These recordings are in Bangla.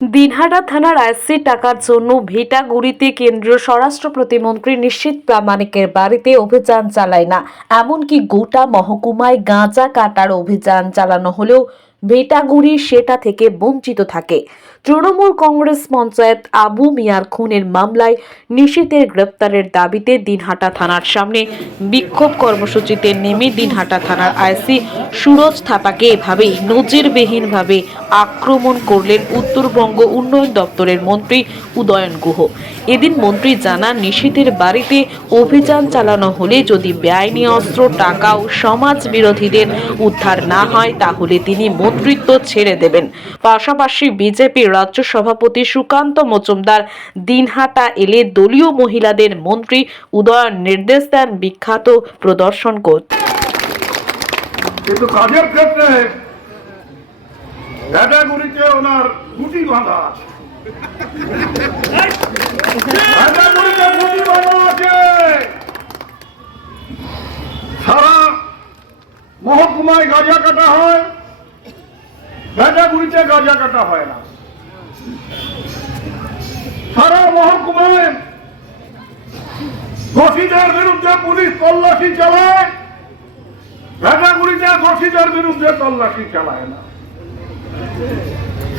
দিনহাটা থানার আইসি টাকার জন্য ভিটাগুড়িতে কেন্দ্রীয় স্বরাষ্ট্র প্রতিমন্ত্রী নিশীথ প্রামাণিকের বাড়িতে অভিযান চালায় না, এমনকি গোটা মহকুমায় গাঁজা কাটার অভিযান চালানো হলেও ভিটাগুড়ি সেটা থেকে বঞ্চিত থাকে। তৃণমূল কংগ্রেস পঞ্চায়েত আবু মিয়ার খুনের মামলায় নিশীথের গ্রেপ্তারের দাবিতে দিনহাটা থানার সামনে বিক্ষোভ কর্মসূচিতে নেমে দিনহাটা থানার আইসি সুরজ থাপাকে এভাবেই নজিরবিহীনভাবে আক্রমণ করলেন উত্তরবঙ্গ উন্নয়ন দপ্তরের মন্ত্রী উদয়ন গুহ। এদিন মন্ত্রী জানান, নিশীথের বাড়িতে অভিযান চালানো হলে যদি বেআইনি অস্ত্র, টাকা ও সমাজ বিরোধীদের উদ্ধার না হয় তাহলে তিনি মন্ত্রিত্ব ছেড়ে দেবেন। পাশাপাশি বিজেপির রাজ্য সভাপতি সুকান্ত মজুমদার দিনহাটা এলে দলীয় মহিলাদের মন্ত্রী উদয়ন নির্দেশ দেন বিখ্যাত প্রদর্শন করতে। কিন্তু কাজের ক্ষেত্রে ভেটাগুড়িতে ওনার গুটি বাঁধা আছে, ভেটাগুড়িতে গুটি বাঁধা আছে। সারা মহকুমায় গাঁজা কাটা হয়, ভেটাগুড়িতে গাঁজা কাটা হয় না। সারা মহকুমায় দোষীদের বিরুদ্ধে পুলিশ তল্লাশি চালায়, ভেটাগুড়িতে দোষীদের বিরুদ্ধে তল্লাশি চালায় না।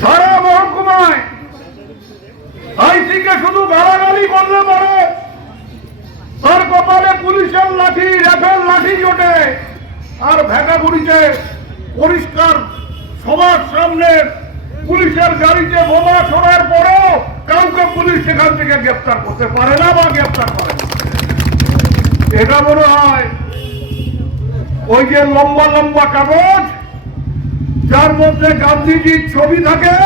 সারা মহকুমায় আইসিকে শুধু গালাগালি করলে পারে, তার কপালে পুলিশের লাঠি, র্যাফেল লাঠি জোটে। আর ভেটাগুড়িতে পরিষ্কার সবার সামনে পুলিশের গাড়িতে বোমা ছোড়ার পরেও কাউকে পুলিশ সেখান থেকে গ্রেপ্তার করতে পারে না বা গ্রেপ্তার করে না। এটা মনে হয় ওই যে লম্বা লম্বা কাগজ যার মধ্যে গান্ধীজির ছবি থাকে,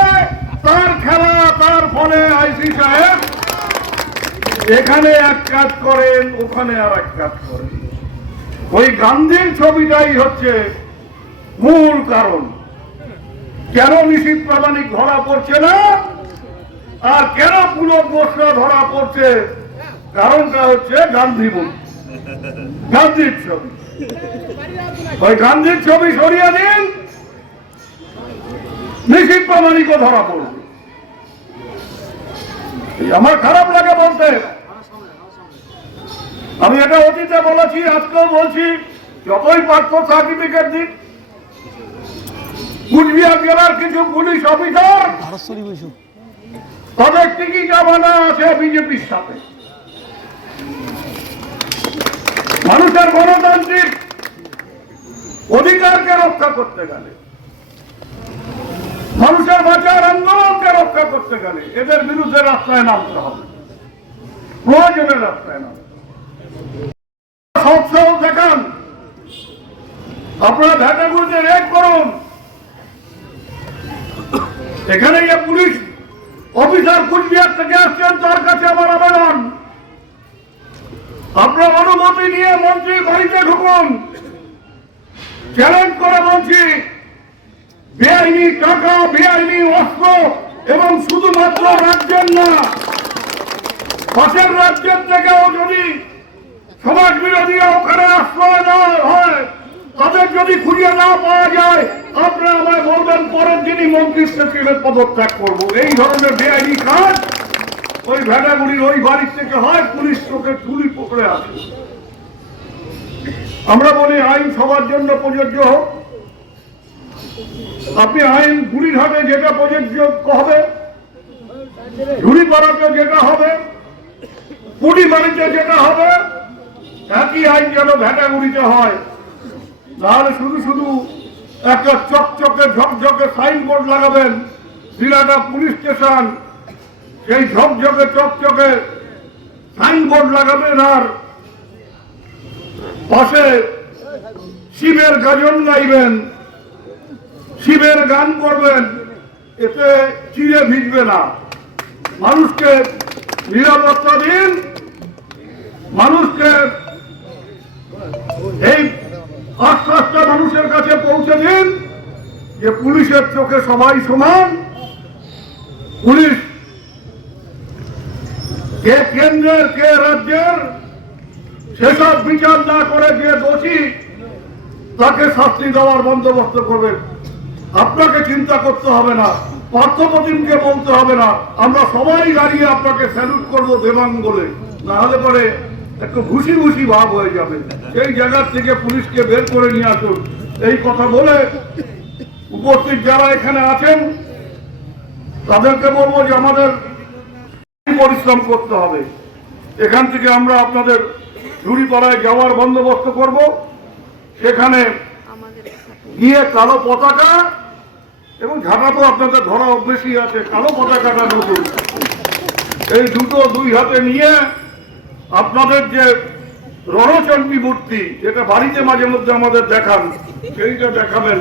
তার খেলা। তার ফলে আইসি সাহেব এখানে এক কাজ করেন, ওখানে আর এক কাজ করেন। ওই গান্ধীর ছবিটাই হচ্ছে মূল কারণ কেন নিশীথ প্রামাণিক ধরা পড়ছে না আর কেন পুলক বসরা ধরা পড়ছে। কারণটা হচ্ছে গান্ধী মূর্তি, গান্ধীর ছবি। ওই গান্ধীর ছবি সরিয়ে দিন, নিশীথ প্রামাণিকও ধরা পড়বে। আমার খারাপ লাগে বলতে, আমি এটা অতীতে বলেছি, আজকেও বলছি, যতই পার্থ সার্টিফিকেট দিন, কুচবিহার জেলার কিছু পুলিশ অফিসার তাদের টিকিট বানা আছে বিজেপির সাথে। মানুষের গণতান্ত্রিক অধিকারকে রক্ষা করতে গেলে, মানুষের বাঁচার আন্দোলনকে রক্ষা করতে গেলে এদের বিরুদ্ধে রাস্তায় নামতে হবে, প্রয়োজনের রাস্তায় নামতে। সৎসাহ দেখান, আপনারা ভেটাগুড়িতে রেড করুন। এখানে যে পুলিশ অফিসার কুচবিহার থেকে আসছেন, তার কাছে আমার আবেদন, আপনার অনুমতি নিয়ে মন্ত্রী বাড়িতে ঢুকুন। চ্যালেঞ্জ করে বলছি, বেআইনি টাকা, বেআইনি অস্ত্র এবং শুধুমাত্র রাজ্যের না, পাশের রাজ্যের থেকেও যদি সমাজ বিরোধীরা ওখানে আশ্রয় দেওয়া হয়, তাদের যদি খুঁজে না পাওয়া যায়, আপনারা আমায় বলবেন, পরের দিনই মন্ত্রিত্ব থেকে পদত্যাগ করব। এই ধরনের বেআইনি কাজ ওই ভেটাগুড়ির ওই বাড়ির থেকে হয়, পুলিশ চোখে তুলি পকড়ে আসে। আমরা বলি আইন সবার জন্য প্রযোজ্য হোক। আপনি আইন গুড়িঘাটে যেটা প্রযোজ্য হবে, ঝুড়িপাড়াতে যেটা হবে, পুডিবাড়িতে যেটা হবে, একই আইন যেন ভেটাগুড়িতে হয়। তাহলে শুধু শুধু একটা চকচকে ঝকঝকে সাইনবোর্ড লাগাবেন, দিনাটা পুলিশ স্টেশন, সেই ঝকঝকে চকচকে সাইনবোর্ড লাগাবেন আর পাশে শিবের গাজন গাইবেন, শিবের গান করবেন, এতে চিড়ে ভিজবে না। মানুষকে নিরাপত্তা দিন, মানুষকে এই আশ্বাসটা মানুষের কাছে পৌঁছে দিন যে পুলিশের চোখে সবাই সমান। পুলিশ কে কেন্দ্রের কে রাজ্যের সেসব বিচার না করে যে দোষী তাকে শাস্তি দেওয়ার বন্দোবস্ত করবেন। আপনাকে চিন্তা করতে হবে না, পার্থপ্রতিমকে বলতে হবে না, আমরা সবাই দাঁড়িয়ে আপনাকে স্যালুট করবো দেবাঙ্গ বলে, না হলে পরে একটু ঘুষি ঘুষি ভাব হয়ে যাবে। সেই জায়গার থেকে পুলিশকে বের করে নিয়ে আসুন। এই কথা বলে উপস্থিত যারা এখানে আছেন তাদেরকে বলবো যে আমাদের পরিশ্রম করতে হবে। এখান থেকে আমরা আপনাদের ঝুড়িপাড়ায় যাওয়ার বন্দোবস্ত করব। সেখানে গিয়ে কালো পতাকা এবং ঝাঁটা তো আপনাদের ধরা অভ্যেসই আছে, কালো পতাকাটা নতুন, এই দুটো দুই হাতে নিয়ে আপনাদের যে রণচণ্ডী মূর্তি যেটা বাড়িতে মাঝে মধ্যে আমাদের দেখান সেইটা দেখাবেন।